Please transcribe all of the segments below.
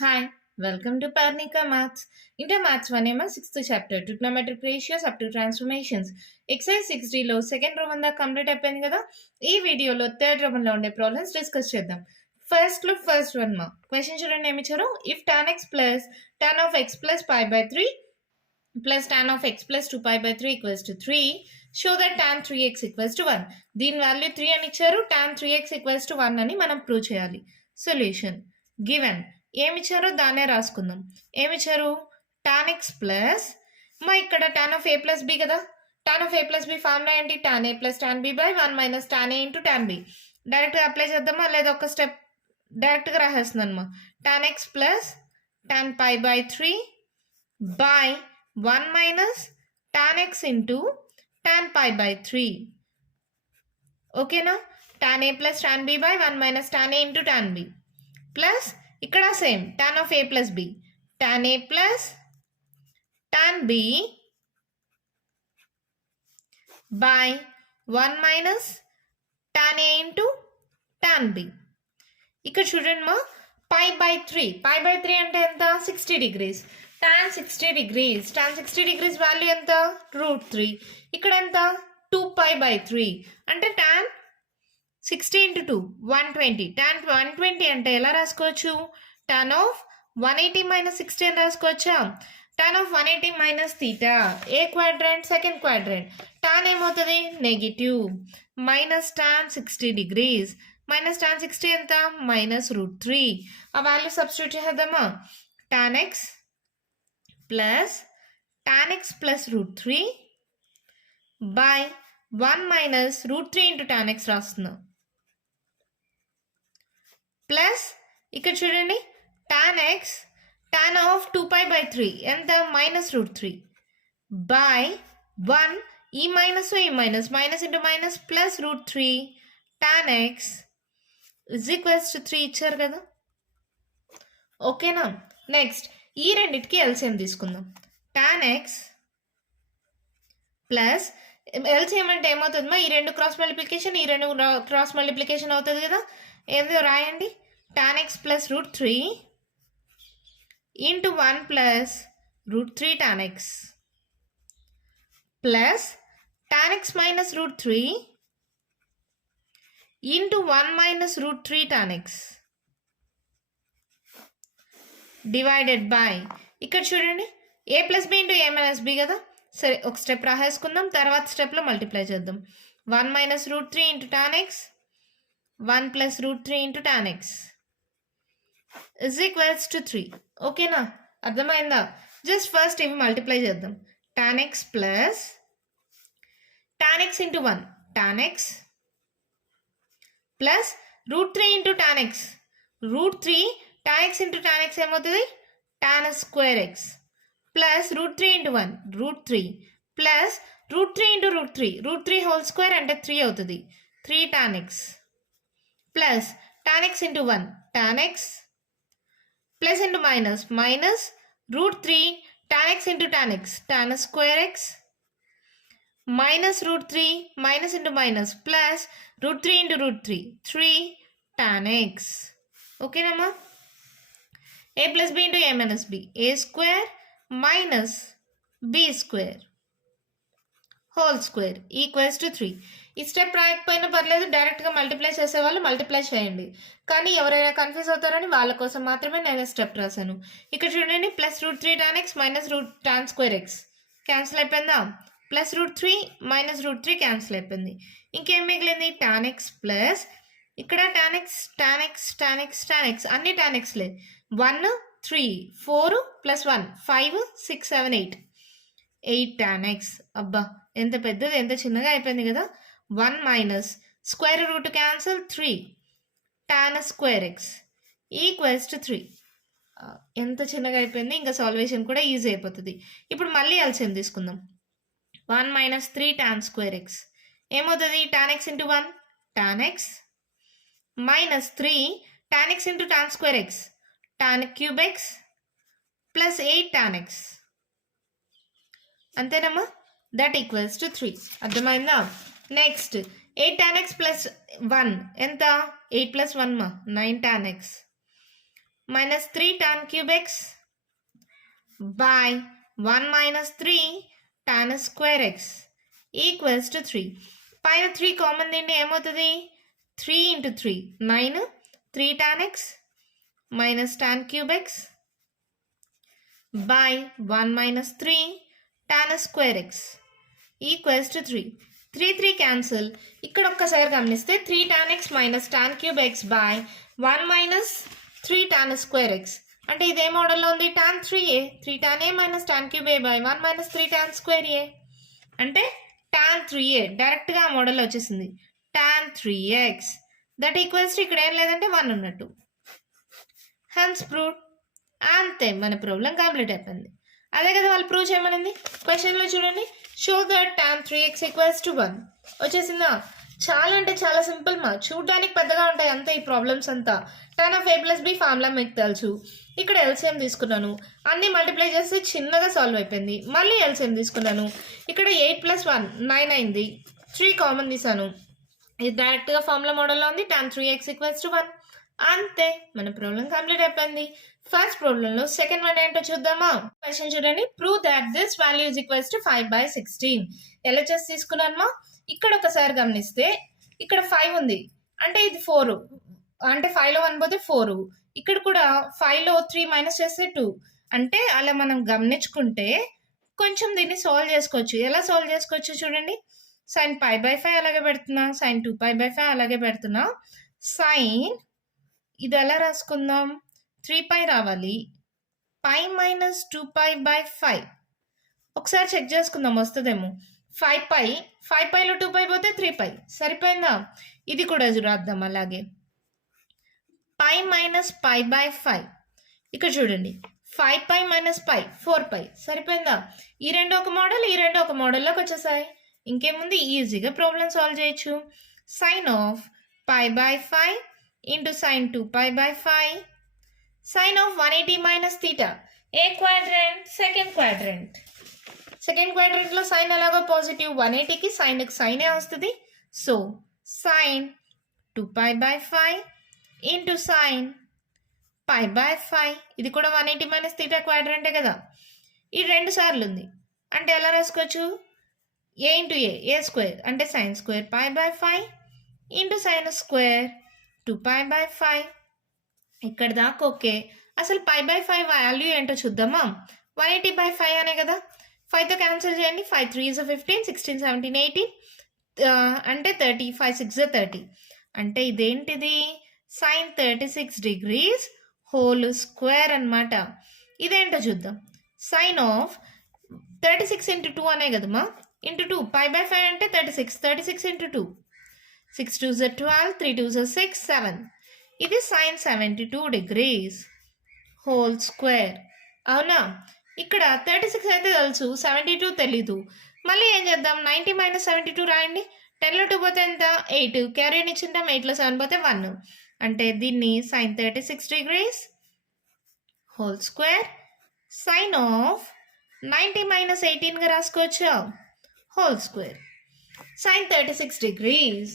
Hi, welcome to Parnika Maths. Into Maths-1A 6th chapter, Trigonometric Ratios up to Transformations. Exercise 6D లో second Roman దా complete అయిపోయింది కదా. ఈ వీడియోలో third Roman లో ఉండే ప్రాబ్లమ్స్ డిస్కస్ చేద్దాం. ఫస్ట్ వన్ మా క్వశ్చన్ చూడండి ఏమి ఇచ్చారు. If tan x plus tan of x plus pi by 3 plus tan of x plus 2 pi by 3 equals to 3, show that tan 3x equals to 1. దీని value 3 అని ఇచ్చారు. tan 3x equals to 1 అని మనం prove చేయాలి. Solution given ఏమిచ్చారో దాన్నే రాసుకుందాం. ఏమిచ్చారు? tan x plus మా ఇక్కడ tan of a plus b కదా. tan of a plus b formula ఏంటి? tan a plus tan b by 1 minus tan a into tan b. డైరెక్ట్గా apply చేద్దామా లేదా ఒక స్టెప్ డైరెక్ట్గా రాసేస్తున్నాను. tan x plus tan pi by 3 by 1 minus tan x into tan pi by 3. ఓకేనా? tan a plus tan b by 1 minus tan a into tan b plus ఇక్కడ same tan of a plus b, tan a plus tan b by 1 minus tan a into tan b. ఇక్కడ చూడండి మా pi by 3 అంటే ఎంత? 60 degrees. tan 60 degrees, tan 60 degrees value ఎంత? √3. ఇక్కడ ఎంత? 2 pi by 3 అంటే tan 60 into 2 120. tan 120 అంటే ఎలా రాసుకోవచ్చు? tan of 180 minus 60 అని రాసుకోవచ్చా? tan of 180 minus theta, ఏ క్వాడ్రంట్? Second quadrant. tan ఏమవుతుంది? Negative. Minus tan 60 degrees minus tan 60 ఎంత? -√3. ఆ వాల్యూ సబ్స్టిట్యూట్ చేద్దామా? tan x plus tan x plus √3 by 1 minus √3 into tan x రాస్తున్నాం. ప్లస్ ఇక్కడ చూడండి tan x tan of 2 pi by 3 ఎంత? -√3 by 1 ఈ minus ఈ minus minus into minus plus √3 tan x is equals to 3 ఇచ్చారు కదా. ఓకేనా? నెక్స్ట్ ఈ రెండింటికి ఎల్సిఎం తీసుకుందాం. tan x ప్లస్ ఎల్సిఎం అంటే ఏమవుతుందమ్మా? ఈ రెండు క్రాస్ మల్టిప్లికేషన్ ఈ రెండు క్రాస్ మల్టిప్లికేషన్ అవుతుంది కదా. ఏదో రాయండి. tan x plus √3 into 1 plus √3 tan x plus tan x minus √3 into 1 minus √3 tan x divided by ఇక్కడ చూడండి a plus b into a minus b కదా. సరే ఒక స్టెప్ రాసేసుకుందాం, తర్వాత స్టెప్లో మల్టిప్లై చేద్దాం. 1 minus √3 into tan x 1 plus √3 into tan x is equals to 3. ఓకేనా? అర్థమైందా? జస్ట్ ఫస్ట్ ఇవి మల్టిప్లై చేద్దాం. tan x plus tan x into 1 tan x plus √3 into tan x √3 tan x into tan x ఏమవుతుంది? tan square x plus √3 into 1 √3 plus √3 into √3 whole square అంటే 3 అవుతుంది. 3 tan x plus tan x into 1 tan x plus into minus minus √3 tan x into tan x tan square x minus √3 minus into minus plus √3 into √3 3 tan x. ఓకేనమ్మా? a plus b into a minus b a square minus b square whole square equals to 3. ఈ step రాయకపోయినా పర్లేదు, డైరెక్ట్గా multiply చేసేవాళ్ళు multiply చేయండి. కానీ ఎవరైనా confuse అవుతారని వాళ్ళ కోసం మాత్రమే నేను స్టెప్ రాశాను. ఇక్కడ చూడండి plus √3 tan x minus tan square x cancel అయిపోయిందా? ప్లస్ √3 మైనస్ √3 క్యాన్సిల్ అయిపోయింది. ఇంకేం మిగిలింది? tan x ప్లస్ ఇక్కడ tan x tan x tan x tan x అన్ని tan xలే. 1 3 4 plus 1 5 6 7 8 tan x. అబ్బా ఎంత పెద్దది ఎంత చిన్నగా అయిపోయింది కదా. 1 minus square root cancel 3 tan square x equals to 3. ఎంత చిన్నగా అయిపోయింది. ఇంకా సాల్వేషన్ కూడా ఈజీ అయిపోతుంది. ఇప్పుడు మళ్ళీ ఎల్సిఎం తీసుకుందాం. 1 మైనస్ 3 tan square x ఏమవుతుంది? tan x into 1 tan x minus 3 tan x into tan square x tan cube x plus 8 tan x. అంతేనమ్మా? That equals to 3. అర్థమైందా? నెక్స్ట్ 8 tan x ప్లస్ 1 ఎంత? 8 plus 1 మా 9 tan x minus 3 tan cube x by 1 minus 3 tan square x equals to 3. పైన 3 common తింటే ఏమవుతుంది? 3 into 3 9 3 tan x minus tan cube x by 1 minus 3 tan square x equals to 3. 3 cancel. ఇక్కడ ఒక్కసారి గమనిస్తే 3 tan x minus tan cube x by 1 minus 3 tan square x అంటే ఇదే మోడల్లో ఉంది tan 3a 3 tan a minus tan cube a by 1 minus 3 tan square a అంటే tan 3a డైరెక్ట్గా ఆ మోడల్లో వచ్చేసింది tan 3x that equals to ఇక్కడ ఏం లేదంటే 1 ఉన్నట్టు. Hence proved. అంతే, మన ప్రాబ్లం కంప్లీట్ అయిపోయింది. అదే కదా వాళ్ళు ప్రూవ్ చేయమనింది. క్వశ్చన్లో చూడండి, show that tan 3x equals to 1 వచ్చేసిందా? చాలా అంటే చాలా సింపుల్ మా, చూడడానికి పెద్దగా ఉంటాయి అంతే ఈ ప్రాబ్లమ్స్ అంతా. tan of a plus b formula మీకు తెలుసు. ఇక్కడ ఎల్సిఎం తీసుకున్నాను, అన్నీ మల్టిప్లై చేస్తే చిన్నగా సాల్వ్ అయిపోయింది. మళ్ళీ ఎల్సిఎం తీసుకున్నాను, ఇక్కడ 8 + 1 9 అయింది. 3 కామన్ తీసాను, ఇది డైరెక్ట్గా ఫార్ములా మోడల్లో ఉంది. tan 3x ఈక్వల్స్ టు 1 అంతే, మన ప్రాబ్లం కంప్లీట్ అయిపోయింది. ఫస్ట్ ప్రాబ్లంలో సెకండ్ వన్ ఏంటో చూద్దామా? క్వశ్చన్ చూడండి, prove that this value is equals to 5/16. LHS తీసుకున్నామా? ఇక్కడ ఒకసారి గమనిస్తే ఇక్కడ 5 ఉంది అంటే ఇది 4, అంటే 5లో 1 పోతే 4. ఇక్కడ కూడా 5లో 3 మైనస్ చేస్తే 2. అంటే అలా మనం గమనించుకుంటే కొంచెం దీన్ని సాల్వ్ చేసుకోవచ్చు. ఎలా సాల్వ్ చేసుకోవచ్చు చూడండి, sin π/5 అలాగే పెడుతున్నా, sin 2π/5 అలాగే పెడుతున్నా. sin ఇది ఎలా రాసుకుందాం, 3π రావాలి, π మైనస్ 2π/5 ఒకసారి చెక్ చేసుకుందాం వస్తుందేమో. 5πలో 2π పోతే 3π సరిపోయిందా? ఇది కూడా రాద్దాం అలాగే, π మైనస్ π/5. ఇక్కడ చూడండి 5π మైనస్ π 4π సరిపోయిందా? ఈ రెండు ఒక మోడల్, ఈ రెండు ఒక మోడల్లోకి వచ్చేసాయి. ఇంకేముంది, ఈజీగా ప్రాబ్లం సాల్వ్ చేయొచ్చు. sin of π/5 into sin 2π/5 sin of 180 minus theta. ఏ క్వాడ్రంట్, సెకండ్ క్వాడ్రంట్. సెకండ్ క్వాడ్రంట్లో సైన్ ఎలాగో పాజిటివ్, 180కి సైన్కి సైనే వస్తుంది. సో sin 2π/5 into sin π/5, ఇది కూడా 180 minus theta క్వాడ్రంటే కదా. ఈ 2 సార్లు ఉంది అంటే ఎలా రాసుకోవచ్చు, a into a స్క్వేర్ అంటే sin స్క్వేర్ π/5 into sin స్క్వేర్ 2π/5. ఇక్కడ దాకా ఓకే. అసలు π/5 వాల్యూ ఏంటో చూద్దామా? 180/5 అనే కదా. 5తో క్యాన్సిల్ చేయండి, 5 3 is 15, 16 17 18 అంటే 30, 5 6 30. అంటే ఇదేంటిది, sin 36 degrees హోల్ స్క్వేర్ అనమాట. ఇదేంటో చూద్దాం. సైన్ ఆఫ్ 36 into 2 అనే కదమ్మా, ఇంటూ 2 π/5 అంటే 36 into 2 6 2s are 12, 3 2s are 6 7. ఇది sin 72 degrees హోల్ స్క్వేర్. అవునా? ఇక్కడ 36 అయితే తెలుసు, 72 తెలీదు. మళ్ళీ ఏం చేద్దాం, 90 minus 72 రాయండి. 10లో 2 పోతే ఎంత, 8. క్యారీని ఇచ్చింటాం, 8లో 7 పోతే 1. అంటే దీన్ని sin 36 degrees whole square sin of 90 minus 18గా రాసుకోవచ్చు whole square. sin 36 degrees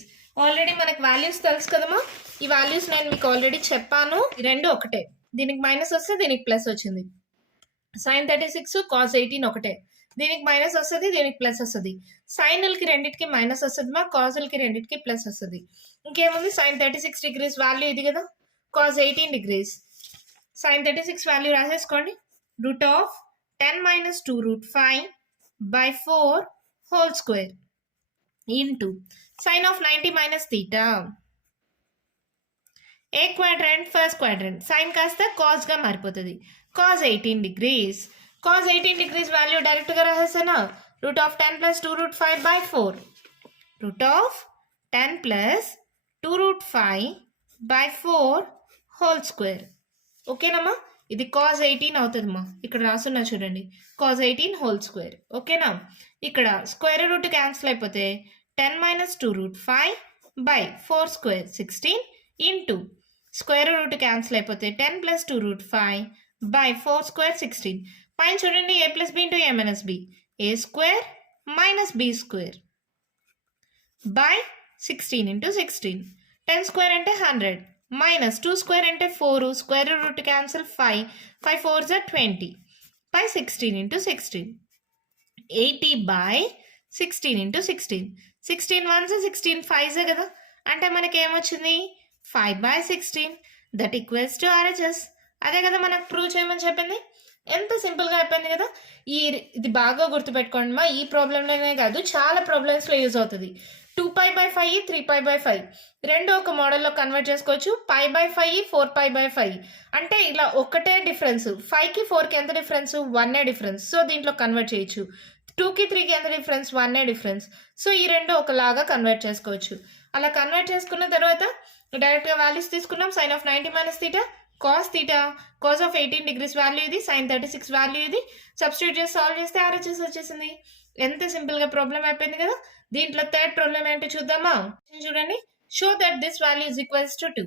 already మనకు వాల్యూస్ తెలుసు కదమ్మా. ఈ వాల్యూస్ నేను మీకు ఆల్రెడీ చెప్పాను, రెండు ఒకటే. దీనికి మైనస్ వస్తే దీనికి ప్లస్ వచ్చింది. sin 36 cos 18 ఒకటే, దీనికి మైనస్ వస్తుంది దీనికి ప్లస్ వస్తుంది. సైన్లకి రెండింటికి మైనస్ వస్తుంది మా, కాజులకి రెండింటికి ప్లస్ వస్తుంది. ఇంకేముంది, sin 36 degrees వాల్యూ ఇది కదా, cos 18 degrees. sin 36 వాల్యూ రాసేసుకోండి, √10 minus 2√5/4 whole square into sin of 90 minus theta. ఏ క్వాడ్రంట్, ఫస్ట్ క్వాడ్రంట్. సైన్ కాస్త కాస్గా మారిపోతుంది, cos 18 degrees. cos 18 degrees value డైరెక్ట్గా రాసేసానా, √10 plus 2√5/4 √10 plus 2√5/4 హోల్ స్క్వేర్. ఓకేనమ్మా, ఇది cos 18 అవుతుందమ్మా. ఇక్కడ రాసున్నా చూడండి, cos 18 హోల్ స్క్వేర్. ఓకేనా? ఇక్కడ స్క్వేర్ రూట్ క్యాన్సిల్ అయిపోతే 10 minus 2√5/4 square 16 into square root cancel అయిపోతే 10 plus 2√5/4 స్క్వేర్ 16. పైన చూడండి, a plus b into a minus b, a square minus b square by 16 into 16. 10 square అంటే 100 మైనస్ 2 స్క్వేర్ అంటే 4, square root cancel 5, 5 4 జా 20, by 16 into 16, 80/16 into 16, 16 1 16 5 కదా, అంటే మనకి ఏమొచ్చింది 5/16, దట్ ఈక్వల్స్ టు RHS. అదే కదా మనకు ప్రూవ్ చేయమని చెప్పింది. ఎంత సింపుల్గా అయిపోయింది కదా. ఇది బాగా గుర్తుపెట్టుకోండి మా, ఈ ప్రాబ్లంలోనే కాదు చాలా ప్రాబ్లమ్స్లో యూజ్ అవుతుంది. 2π/5 3π/5 రెండు ఒక మోడల్లో కన్వర్ట్ చేసుకోవచ్చు. π/5 4π/5 అంటే ఇలా ఒకటే డిఫరెన్స్, 5కి 4కి ఎంత డిఫరెన్స్, 1 డిఫరెన్స్. సో దీంట్లో కన్వర్ట్ చేయొచ్చు. 2కి 3కి ఎంత డిఫరెన్స్, 1 డిఫరెన్స్. సో ఈ రెండు ఒకలాగా కన్వర్ట్ చేసుకోవచ్చు. అలా కన్వర్ట్ చేసుకున్న తర్వాత డైరెక్ట్గా వాల్యూస్ తీసుకున్నాం. Sine of 90 minus theta, cos theta, cos of 18 degrees value ఇది, సైన్ 36 వాల్యూ ఇది. సబ్స్టిట్యూట్ చేసి సాల్వ్ చేస్తే RHS వచ్చేసింది. ఎంత సింపుల్గా ప్రాబ్లం అయిపోయింది కదా. దీంట్లో థర్డ్ ప్రాబ్లం ఏంటో చూద్దామా. చూడండి, show that this value is equals to 2.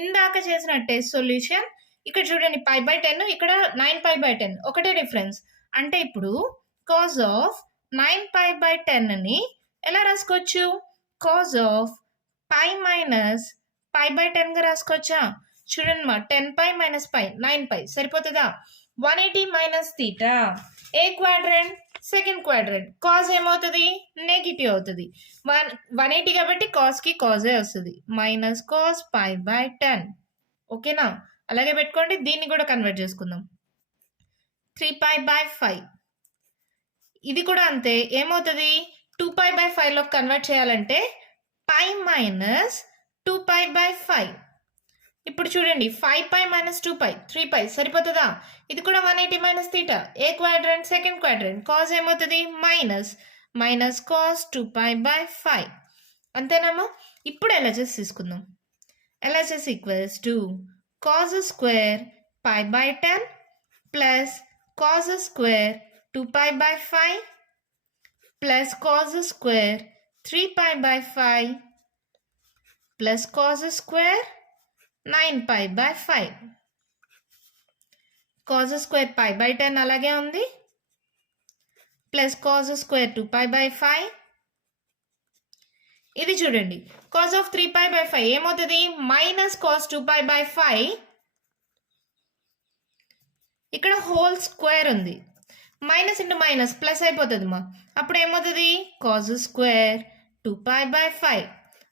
ఇందాక చేసినట్టే సొల్యూషన్. ఇక్కడ చూడండి π/10, ఇక్కడ 9π/10 ఒకటే డిఫరెన్స్. అంటే ఇప్పుడు కాస్ ఆఫ్ 9π/10ని ఎలా రాసుకోవచ్చు, కాస్ ఆఫ్ π మైనస్ π/10గా రాసుకోవచ్చా. చూడండి మా, 10π మైనస్ π 9π సరిపోతుందా. 180 మైనస్ థీటా, ఏ క్వాడ్రంట్ సెకండ్ క్వాడ్రంట్, కాస్ ఏమవుతుంది నెగిటివ్ అవుతుంది. 180 కాబట్టి కాస్కి కాజే వస్తుంది, మైనస్ కాస్ π/10. ఓకేనా, అలాగే పెట్టుకోండి. దీన్ని కూడా కన్వర్ట్ చేసుకుందాం. 3π/5 ఇది కూడా అంతే, ఏమవుతుంది 2π/5లో కన్వర్ట్ చేయాలంటే π మైనస్ 2π/5. ఇప్పుడు చూడండి 5π మైనస్ 2π 3π సరిపోతుందా. ఇది కూడా 180 మైనస్ థీటా, ఏ క్వాడ్రంట్ సెకండ్ క్వాడ్రంట్, కాస్ ఏమవుతుంది మైనస్ కాస్ 2π/5. అంతేనామా. ఇప్పుడు LHS తీసుకుందాం. LHS equals to cos square π/10 plus cos square 2π/5 plus cos square 3π/5 plus cos square 9π/5. Cos square π/10 అలాగే ఉంది, ప్లస్ కాస్ స్క్వేర్ 2π/5. ఇది చూడండి, కాస్ ఆఫ్ 3π/5 ఏమవుతుంది మైనస్ కాస్ 2π/5. ఇక్కడ హోల్ స్క్వేర్ ఉంది, మైనస్ ఇంటూ మైనస్ ప్లస్ అయిపోతుంది మా. అప్పుడు ఏమవుతుంది కాస్ స్క్వేర్ 2π/5.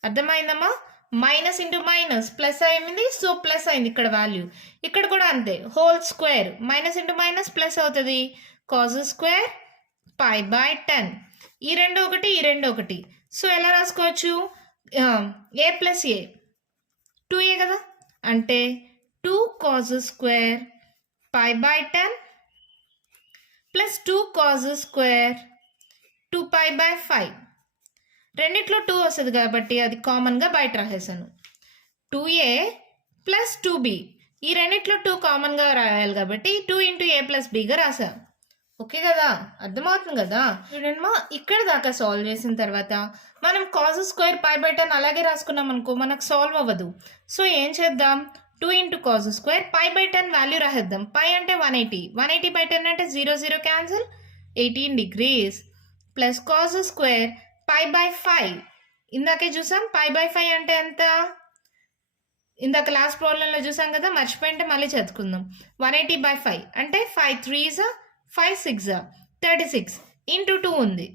అర్థమైందమ్మా. మైనస్ ఇంటూ మైనస్ ప్లస్ అయింది, సో ప్లస్ అయింది ఇక్కడ వాల్యూ. ఇక్కడ కూడా అంతే, whole square minus into minus plus అవుతుంది, కాస్ స్క్వేర్ π/10. ఈ రెండు ఒకటి, ఈ రెండు ఒకటి. సో ఎలా రాసుకోవచ్చు, ఏ ప్లస్ ఏ 2a కదా, అంటే 2 cos square π/10 plus 2 cos square 2π/5. రెండిట్లో 2 వస్తుంది కాబట్టి అది కామన్గా బయట రాసేసాను. 2a ప్లస్ 2b, ఈ రెండిట్లో 2 కామన్గా రాయాలి కాబట్టి 2 ఇంటూ a ప్లస్ bగా రాసా. ఓకే కదా, అర్థమవుతుంది కదా. చూడండి మా, ఇక్కడ దాకా సాల్వ్ చేసిన తర్వాత మనం కాస్ స్క్వేర్ π/10 అలాగే రాసుకున్నాం అనుకో, మనకు సాల్వ్ అవ్వదు. సో ఏం చేద్దాం, 2 ఇంటూ కాస్ స్క్వేర్ π/10 వాల్యూ రాసేద్దాం. పై అంటే 180, 180/10 అంటే 0 0 cancel, 18 degrees plus cos square π/5. ఇందాకే చూసాం π/5 అంటే ఎంత, ఇందాక లాస్ట్ ప్రాబ్లంలో చూసాం కదా, మర్చిపోయింటే మళ్ళీ చదువుకుందాం. 180/5 అంటే 5 3s 5 6 36 ఇంటూ 2 ఉంది,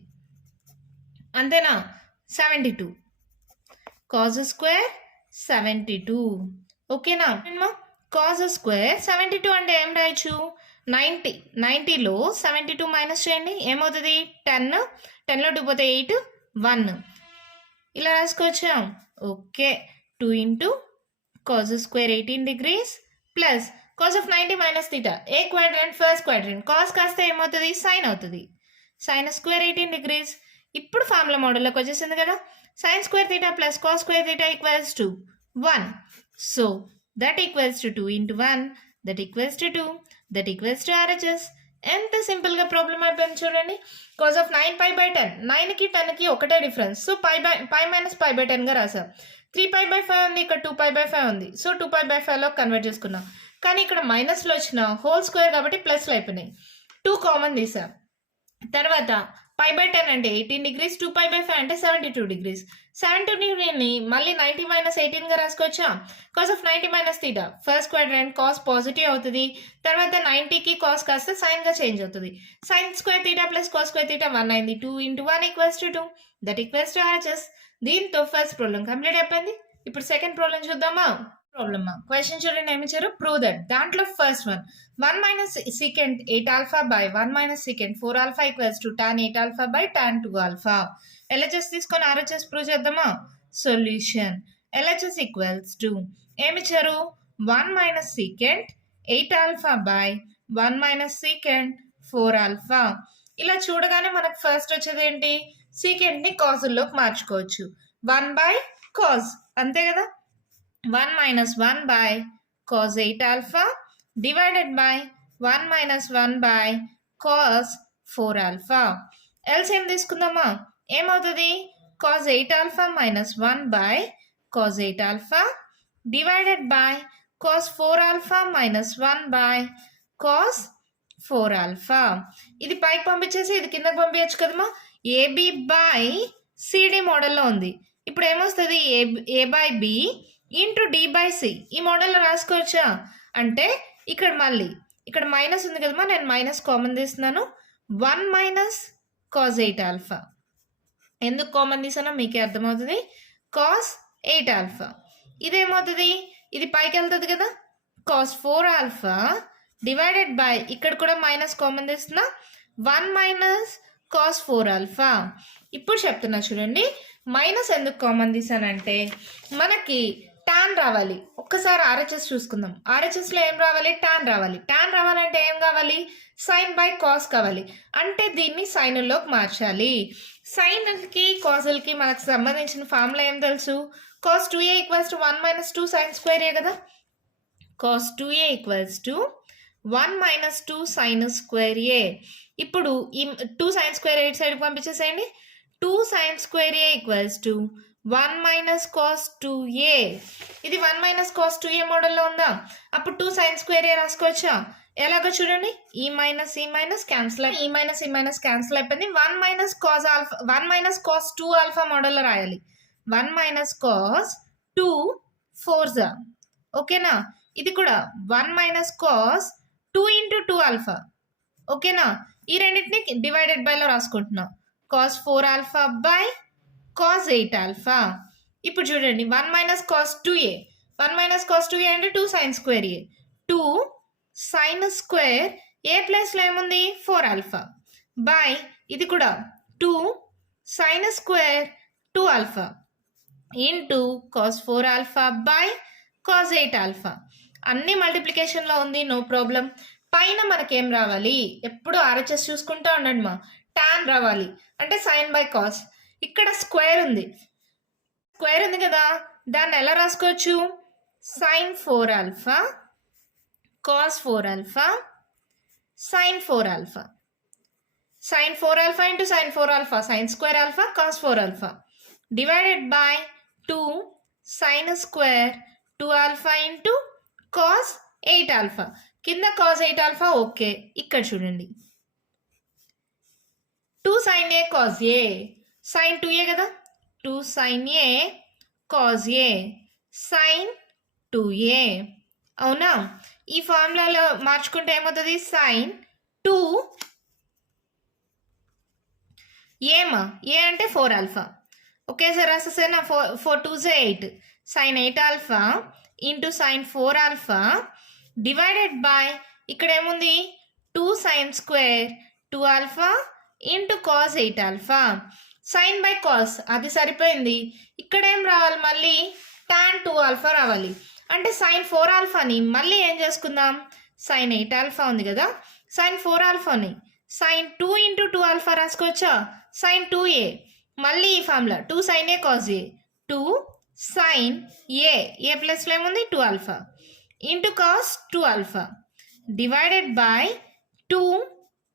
అంతేనా 72. Cos square 72. ఓకేనా. కాస్ స్క్వేర్ 72 అంటే ఏం రాయొచ్చు, 90లో 72 మైనస్ చేయండి, ఏమవుతుంది 10, 10లో 2 పోతే 8, 1 ఇలా రాసుకోవచ్చా. Okay, 2 into cos square 18 degrees plus cos of 90 minus theta, ఏ క్వాడ్రంట్ ఫస్ట్ క్వాడ్రంట్, కాస్ కాస్తే ఏమవుతుంది సైన్ అవుతుంది, సైన్ స్క్వేర్ 18 degrees. ఇప్పుడు ఫార్ములా మోడల్లోకి వచ్చేసింది కదా, sine square theta plus cos square theta equals to 1. So that equals to 2 into 1, that equals to 2, that equals to RHS. ఎంత సింపుల్గా ప్రాబ్లం అయిపోయింది చూడండి. కాస్ ఆఫ్ 9π/10, 9కి 10కి ఒకటే డిఫరెన్స్, సో పై మైనస్ π/10గా రాసాం. 3π/5 ఉంది, ఇక్కడ 2π/5 ఉంది, సో 2π/5లో కన్వర్ట్ చేసుకున్నాం. కానీ ఇక్కడ మైనస్లో వచ్చిన హోల్ స్క్వేర్ కాబట్టి ప్లస్లో అయిపోయినాయి, 2 కామన్ తీసాం. తర్వాత పై బై 10 అంటే 18 degrees, 2 pi by 5 అంటే 72 degrees. 72ని మళ్ళీ 90 minus 18 గా రాసుకోవచ్చా? cos of 90 minus theta. First quadrant cos positive అవుతుంది. తర్వాత 90కి cos కాస్త sin గా చేంజ్ అవుతుంది. sin square theta plus cos square theta 1 అయింది. 2 into 1 equals to 2. That equals to RHS. దీంతో ఫస్ట్ ప్రాబ్లం కంప్లీట్ అయిపోయింది. ఇప్పుడు సెకండ్ ప్రాబ్లం చూద్దామా? ప్రాబ్లమ్ క్వశ్చన్ చూడండి ఏమి ఇచ్చారు. Prove that. దాంట్లో first one 1 minus secant 8 alpha by 1 minus secant 4 alpha equals to tan 8 alpha by tan 2 alpha. LHS తీసుకొని RHS prove చేద్దామా? సొల్యూషన్ LHS equals to ఏమి ఇచ్చారు. 1 minus secant 8 alpha by 1 minus secant 4 alpha. ఇలా చూడగానే మనకు first వచ్చేది ఏంటి, secant ని కాజుల్లోకి మార్చుకోవచ్చు. 1 by cos అంతే కదా. 1 minus 1 by cos 8 alpha divided by 1 minus 1 by cos 4 alpha. LCM తీసుకుందామా? ఏమవుతుంది? cos 8 alpha minus 1 by cos 8 alpha divided by cos 4 alpha minus 1 by cos 4 alpha. ఇది పైకి పంపించేసి ఇది కిందకి పంపించచ్చు కదమ్మా. AB by CD మోడల్లో ఉంది. ఇప్పుడు ఏమొస్తుంది? A by B into D by C ఈ మోడల్లో రాసుకోవచ్చా? అంటే ఇక్కడ మళ్ళీ ఇక్కడ మైనస్ ఉంది కదమ్మా, నేను మైనస్ కామన్ తీస్తున్నాను. 1 మైనస్ కాస్ 8 ఆల్ఫా. ఎందుకు కామన్ తీసానో మీకే అర్థమవుతుంది. కాస్ 8 ఆల్ఫా ఇదేమవుతుంది, ఇది పైకి వెళ్తుంది కదా. కాస్ 4 ఆల్ఫా డివైడెడ్ బై ఇక్కడ కూడా మైనస్ కామన్ తీస్తున్నా 1 మైనస్ కాస్ 4 ఆల్ఫా. ఇప్పుడు చెప్తున్నా చూడండి, మైనస్ ఎందుకు కామన్ తీసానంటే మనకి టాన్ రావాలి. ఒక్కసారి ఆర్హెచ్ఎస్ చూసుకుందాం. ఆర్హెచ్ఎస్లో ఏం రావాలి? టాన్ రావాలి. టాన్ రావాలంటే ఏం కావాలి? సైన్ బై కాస్ కావాలి. అంటే దీన్ని సైన్లోకి మార్చాలి. సైన్కి కాజల్కి మనకు సంబంధించిన ఫార్ములా ఏం తెలుసు? cos 2a equals to 1 minus 2 sine square A కదా. cos 2a equals to 1 minus 2 sine square A. ఇప్పుడు ఈ 2 సైన్ స్క్వేర్ ఎయిట్ సైడ్కి పంపించేసేయండి. 2 sine square A equals to 1 minus cos 2a. ఇది 1 మైనస్ కాస్ 2a మోడల్లో ఉందా? అప్పుడు 2 సైన్ స్క్వేర్ ఏ రాసుకోవచ్చా? ఎలాగో చూడండి, ఈ మైనస్ క్యాన్సిల్, ఈ మైనస్ క్యాన్సిల్ అయిపోయింది. 1 minus cos alpha 1 minus cos 2 alpha మోడల్లో రాయాలి. 1 మైనస్ కాస్ 2 4 ఓకేనా. ఇది కూడా 1 మైనస్ కాస్ 2 ఇంటూ 2 ఆల్ఫా ఓకేనా. ఈ రెండింటిని డివైడెడ్ బైలో రాసుకుంటున్నాం. Cos 4 alpha by cos 8 alpha. ఇప్పుడు చూడండి 1 minus cos 2a 1 minus cos 2a అంటే 2 సైన్ స్క్వేర్ ఏ. 2 సైన్ స్క్వేర్ ఏ ప్లేస్లో ఏముంది? 4 ఆల్ఫా బై ఇది కూడా 2 sine square 2 alpha into cos 4 alpha by cos 8 alpha. అన్ని మల్టిప్లికేషన్లో ఉంది, నో ప్రాబ్లం. పైన మనకేం రావాలి? ఎప్పుడు ఆర్హెచ్ఎస్ చూసుకుంటూ ఉండండి మా. టాన్ రావాలి అంటే సైన్ బై కాస్. ఇక్కడ స్క్వేర్ ఉంది కదా, దాన్ని ఎలా రాసుకోవచ్చు? Sine 4 alpha cos 4 alpha sine 4 alpha. Sine 4 alpha into sine 4 alpha sine square alpha cos 4 alpha divided by 2 sine square 2 alpha into cos 8 alpha. కింద కాస్ 8 ఆల్ఫా ఓకే. ఇక్కడ చూడండి 2 sine A cos a sine 2a కదా. 2 sine A cos a sine 2a అవునా. ఈ ఫార్ములాలో మార్చుకుంటే ఏమవుతుంది? Sign 2 ఏమా A అంటే 4 ఆల్ఫా ఓకే సార్ రాసేసేనా. 4 2 8 sine 8 alpha into sine 4 alpha divided by ఇక్కడ ఏముంది? 2 sine square 2 alpha into cos 8 alpha. Sine by cos అది సరిపోయింది. ఇక్కడ ఏం రావాలి? మళ్ళీ టాన్ 2 ఆల్ఫా రావాలి. అంటే సైన్ 4 ఆల్ఫాని మళ్ళీ ఏం చేసుకుందాం? సైన్ 8 ఆల్ఫా ఉంది కదా, సైన్ 4 ఆల్ఫాని సైన్ 2 ఇంటూ 2 ఆల్ఫా రాసుకోవచ్చా? సైన్ 2a మళ్ళీ ఈ formula 2 sine A cos A 2 sine A ప్లస్లో ఏముంది? 2 alpha into cos 2 alpha divided by 2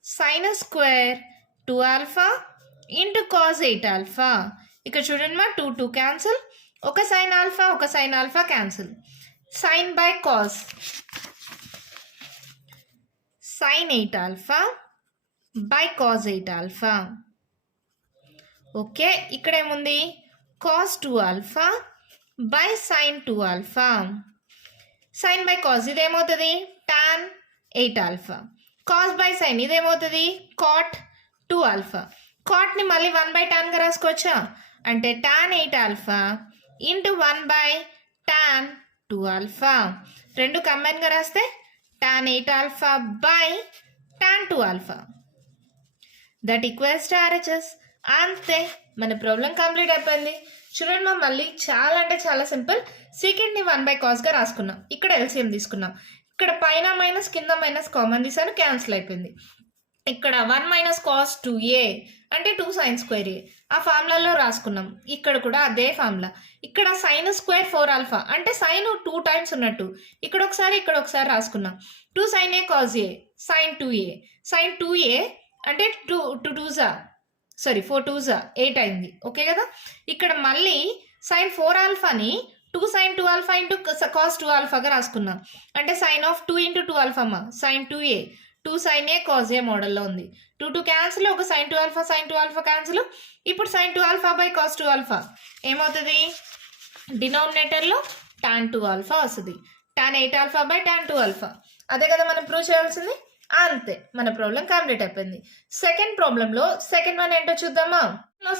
sine square 2 alpha into cos 8 alpha. ఇక్కడ చూడండి మా 2 2 క్యాన్సిల్, ఒక sine alpha cancel. Sine by cos sine 8 alpha by cos 8 alpha okay, ఇక్కడ ఏముంది cos 2 alpha by sine 2 alpha. Sine by cos ఇదేమవుతుంది tan 8 alpha. Cos by sine ఇదేమవుతుంది cot 2 alpha. కాట్ని మళ్ళీ 1 బై టాన్గా రాసుకోవచ్చా, అంటే tan 8 alpha into 1 by tan 2 alpha. రెండు కంబైన్గా రాస్తే tan 8 alpha by tan 2 alpha. That equals to RHS. అంతే, మన ప్రాబ్లం కంప్లీట్ అయిపోయింది. చూడండి మా, మళ్ళీ చాలా అంటే చాలా సింపుల్. సీకెండ్ని 1 బై కాస్గా రాసుకున్నాం, ఇక్కడ LCM తీసుకున్నాం, ఇక్కడ పైన మైనస్ కింద మైనస్ కామన్ తీసాను, క్యాన్సిల్ అయిపోయింది. ఇక్కడ 1 మైనస్ కాస్ 2a అంటే 2 సైన్ స్క్వేర్ ఏ, ఆ ఫార్ములాలో రాసుకున్నాం. ఇక్కడ కూడా అదే ఫార్ములా. ఇక్కడ సైన్ స్క్వేర్ 4 ఆల్ఫా అంటే సైన్ 2 టైమ్స్ ఉన్నట్టు, ఇక్కడ ఒకసారి రాసుకున్నాం. 2 sine A cos a sine 2a, sine 2a అంటే 2 2 సారీ 4 2 8 అయింది. ఓకే కదా, ఇక్కడ మళ్ళీ సైన్ 4 ఆల్ఫాని 2 సైన్ 2 ఆల్ఫా ఇంటూ కాస్ 2 ఆల్ఫాగా రాసుకున్నాం, అంటే సైన్ ఆఫ్ 2 ఇంటూ 2 ఆల్ఫా మా sine 2a, 2 sine A cos a మోడల్లో ఉంది. 2 క్యాన్సిల్, ఒక సైన్ 2 ఆల్ఫా క్యాన్సిల్. ఇప్పుడు sine 2 alpha by cos 2 alpha ఏమవుతుంది, డినామినేటర్లో టాన్ 2 ఆల్ఫా వస్తుంది. Tan 8 alpha by tan 2 alpha. అదే కదా మనం ప్రూవ్ చేయాల్సింది. అంతే, మన ప్రాబ్లం కంప్లీట్ అయిపోయింది. సెకండ్ ప్రాబ్లంలో సెకండ్ వన్ ఏంటో చూద్దామా.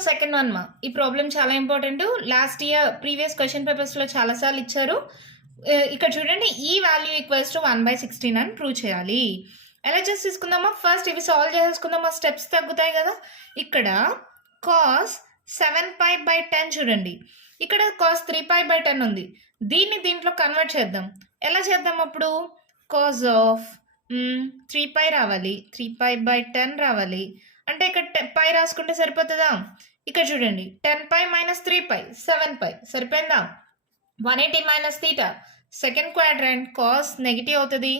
సెకండ్ వన్ మా, ఈ ప్రాబ్లం చాలా important. Last year previous question పేపర్స్లో చాలాసార్లు ఇచ్చారు. ఇక్కడ చూడండి, ఈ వాల్యూ ఈక్వల్స్ టు 1/16 అని ప్రూవ్ చేయాలి. ఎలా చేసి తీసుకుందామా, ఫస్ట్ ఇవి సాల్వ్ చేసేసుకుందామా, స్టెప్స్ తగ్గుతాయి కదా. ఇక్కడ కాస్ 7π/10 చూడండి, ఇక్కడ కాస్ 3π/10 ఉంది, దీంట్లో కన్వర్ట్ చేద్దాం. ఎలా చేద్దాం అప్పుడు, కాస్ ఆఫ్ 3π రావాలి, 3π/10 రావాలి, అంటే ఇక్కడ పై రాసుకుంటే సరిపోతుందా. ఇక్కడ చూడండి 10π మైనస్ 3π 7π సరిపోయిందా. 180 minus theta second quadrant cos negative అవుతుంది,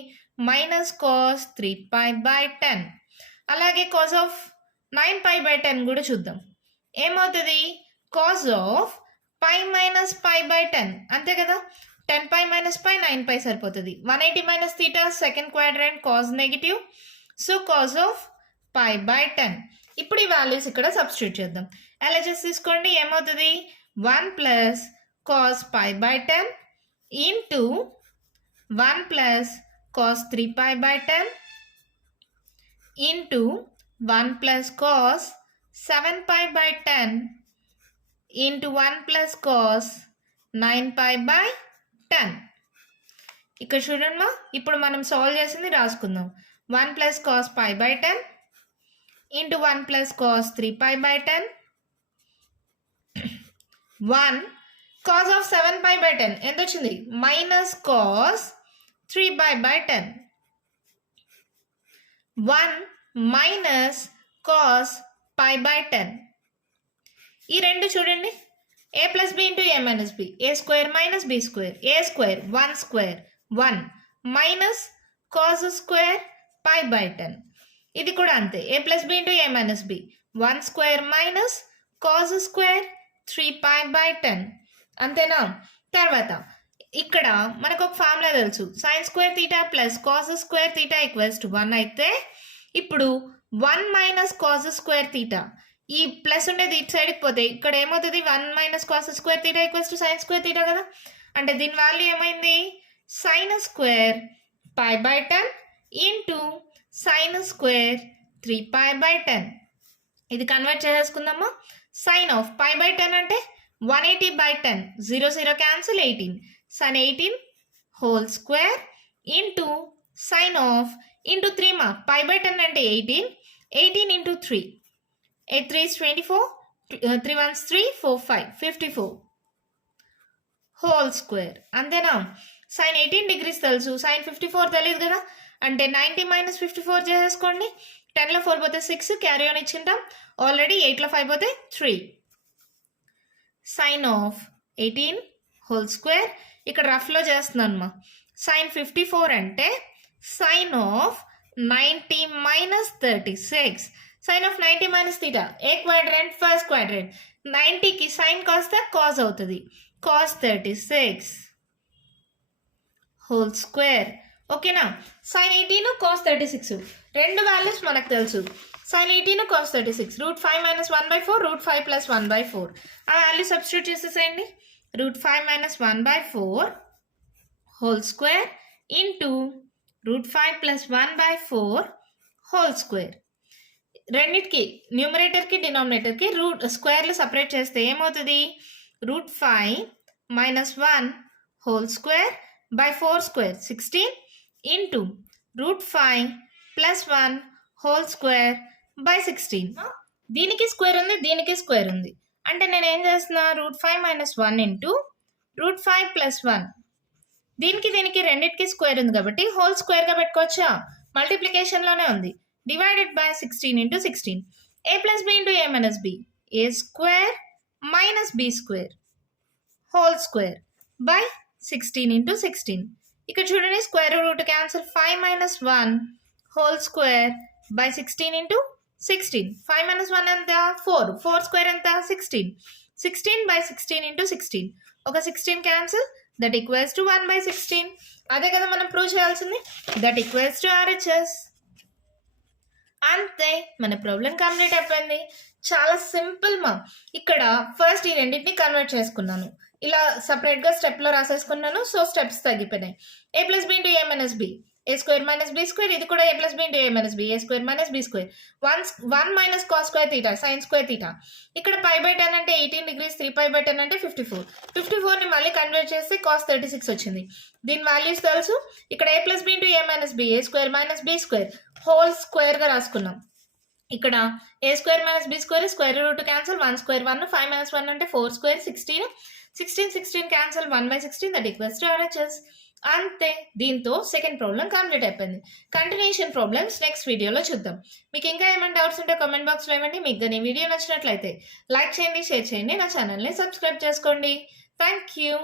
మైనస్ కాస్ 3π/10. అలాగే కాస్ ఆఫ్ 9π/10 కూడా చూద్దాం, ఏమవుతుంది కాస్ ఆఫ్ π మైనస్ π/10 అంతే కదా. 10π మైనస్ π 9π సరిపోతుంది. 180 minus theta second quadrant cos negative, so cos of π/10. ఇప్పుడు ఈ వాల్యూస్ ఇక్కడ సబ్స్టిట్యూట్ చేద్దాం. ఎలా చేసి తీసుకోండి, ఏమవుతుంది 1 plus cos π/10 into 1 plus cos 3π/10 into 1 plus cos 7π/10 into 1 plus cos 9π/10. ఇక్కడ చూడండి మా, ఇప్పుడు మనం సాల్వ్ చేసింది రాసుకుందాం. 1 plus cos π/10 into 1 plus cos 3π/10, 1 cos of 7π/10 ఎంత వచ్చింది మైనస్ కాస్ 3π/10, 1 మైనస్ కాస్ π/10. ఈ రెండు చూడండి, a plus b into a minus b, a square minus b square, a square 1 square 1 minus cos square π/10. ఇది కూడా అంతే, a plus b into a minus b 1 square minus cos square 3π/10 అంతేనా. తర్వాత ఇక్కడ మనకు ఒక ఫార్ములా తెలుసు, sine square theta plus cos square theta equals to 1 అయితే, ఇప్పుడు 1 మైనస్ కాస్ స్క్వేర్ తీటా, ఈ ప్లస్ ఉండేది ఇటు సైడ్కి పోతే ఇక్కడ ఏమవుతుంది 1 minus cos square theta equals to sine square theta కదా. అంటే దీని వాల్యూ ఏమైంది sine square π/10 into sine square 3π/10. ఇది కన్వర్ట్ చేసేసుకుందామా. సైన్ ఆఫ్ π/10 అంటే 180/10, 0 0 cancel 18, sine 18 whole square into sine of into 3 మా π/10 అంటే 18, 18 ఇంటూ 3, 8 3 24, 3 1 3 4 5 54 హోల్ స్క్వేర్ అంతేనా. సైన్ 18 డిగ్రీస్ తెలుసు, సైన్ 54 తెలియదు కదా, అంటే 90 మైనస్ 54 చేసేసుకోండి. 10లో 4 పోతే 6, క్యారీ ఆన్ ఇచ్చింటాం ఆల్రెడీ. 8లో 5 పోతే 3. సైన్ ఆఫ్ 18 హోల్ స్క్వేర్, ఇక్కడ రఫ్లో చేస్తున్నాను మా. సైన్ 54 అంటే sine of 90 minus 36, sine of 90 minus theta, ఏ క్వాడ్రంట్ ఫస్ట్ క్వాడ్రంట్, 90కి సైన్ కాస్త కాస్ అవుతుంది, కాస్ 36 హోల్ స్క్వేర్ ఓకేనా. sin 18 cos 36 రెండు వాల్యూస్ మనకు తెలుసు. sin 18 cos 36 √5 - 1/4 √5 + 1/4 ఆ వాల్యూ సబ్స్టిట్యూట్ చేసేసేయండి. √5 - 1/4 whole square into √5 + 1/4 whole square. రెండిటికి న్యూమరేటర్కి డినామినేటర్కి స్క్వేర్లు సపరేట్ చేస్తే ఏమవుతుంది? √5 - 1 whole square by 4 square 16 into √5 + 1 whole square by 16. దీనికి స్క్వేర్ ఉంది, దీనికి స్క్వేర్ ఉంది. అంటే నేను ఏం చేస్తున్నా? √5 - 1 ఇంటూ √5 + 1. దీనికి రెండింటికి స్క్వేర్ ఉంది కాబట్టి హోల్ స్క్వేర్గా పెట్టుకోవచ్చా? మల్టిప్లికేషన్లోనే ఉంది. Divided by 16 into 16. a + b into a - b. a square minus b square whole square by 16 into 16. ఇక్కడ చూడండి, square root cancel. 5 - 1 whole square by 16 into 16. 5 - 1 ఎంత? 4. 4 స్క్వేర్ ఎంత? 16. 16 బై 16 ఇంటూ 16. ఒక 16 క్యాన్సిల్, దట్ ఈక్వల్స్ టు 1/16. అదే కదా మనం prove చేయాల్సింది. That equals to RHS. అంతే, మన ప్రాబ్లం కంప్లీట్ అయిపోయింది. చాలా సింపుల్ మా. ఇక్కడ ఫస్ట్ ఈ రెండింటిని కన్వర్ట్ చేసుకున్నాను. ఇలా సపరేట్గా స్టెప్లో రాసేసుకున్నాను. సో స్టెప్స్ తగ్గిపోయినాయి. a + b into a - b. a square minus b square. ఇది కూడా a + b into a - b. a square minus b square. 1 - cos square theta sin square theta. ఇక్కడ π/10 అంటే 18 degrees. 3π/10 అంటే 54. 54ని మళ్ళీ కన్వర్ట్ చేస్తే cos 36 వచ్చింది. దీని వాల్యూస్ తెలుసు. ఇక్కడ a + b into a - b. a square minus b square whole స్క్వేర్గా రాసుకున్నాం. ఇక్కడ a square minus b square, square root cancel. 1 square 1. 5 - 1 అంటే 4 square 16. 16 cancel. 1/16 that equals to RHS. అంతే, దీంతో సెకండ్ ప్రాబ్లం కంప్లీట్ అయిపోయింది. కంటిన్యూషన్ ప్రాబ్లమ్స్ నెక్స్ట్ వీడియోలో చూద్దాం. మీకు ఇంకా ఏమైనా డౌట్స్ ఉంటే కామెంట్ బాక్స్లో ఇవ్వండి. మీకు కానీ వీడియో నచ్చినట్లయితే లైక్ చేయండి, షేర్ చేయండి, నా ఛానల్ని సబ్స్క్రైబ్ చేసుకోండి. Thank you.